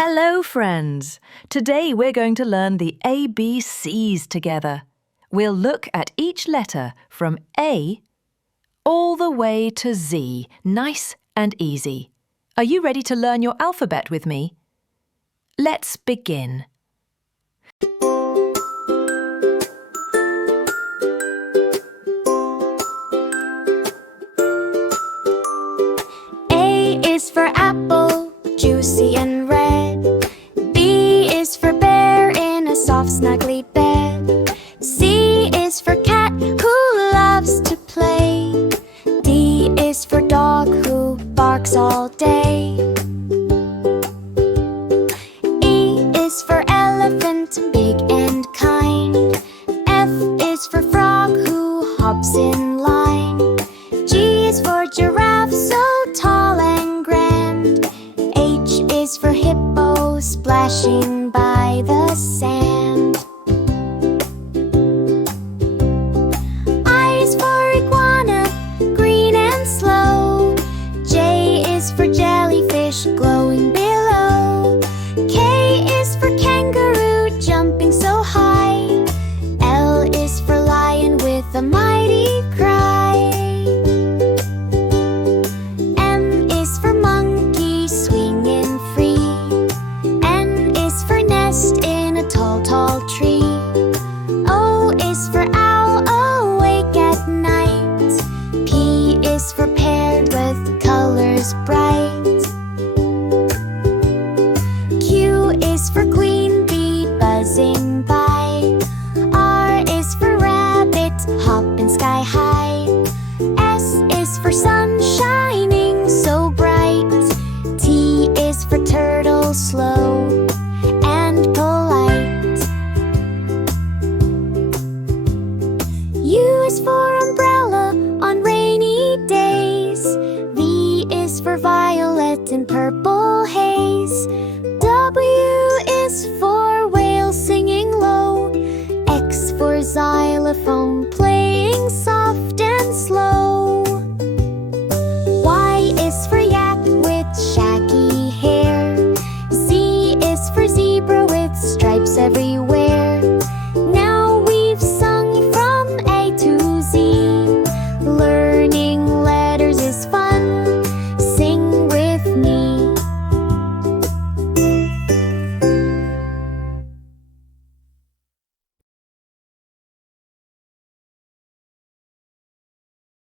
Hello, friends! Today we're going to learn the ABCs together. We'll look at each letter from A all the way to Z, nice and easy. Are you ready to learn your alphabet with me? Let's begin. A is for apple, juicy and red. B is for bear in a soft, snuggly bed. C is for cat who loves to play. D is for dog who barks all day. E is for elephant, big and kind. F is for frog who hops in line. G is for giraffe, so tall and grand. H is for hippo, splashing by the sand. I is for iguana, green and slow. J is for jellyfish, glowing below. K is for kangaroo, jumping so high. L is for lion with a mighty cry. M is for monkey, swinging free. N is for nest in a tall, tall tree. O is for owl, awake at night. P is for pear with colors bright. Q is for queen bee, buzzing by. R is for rabbit, hopping sky high. S is for sun, shining so bright. T is for turtle, slow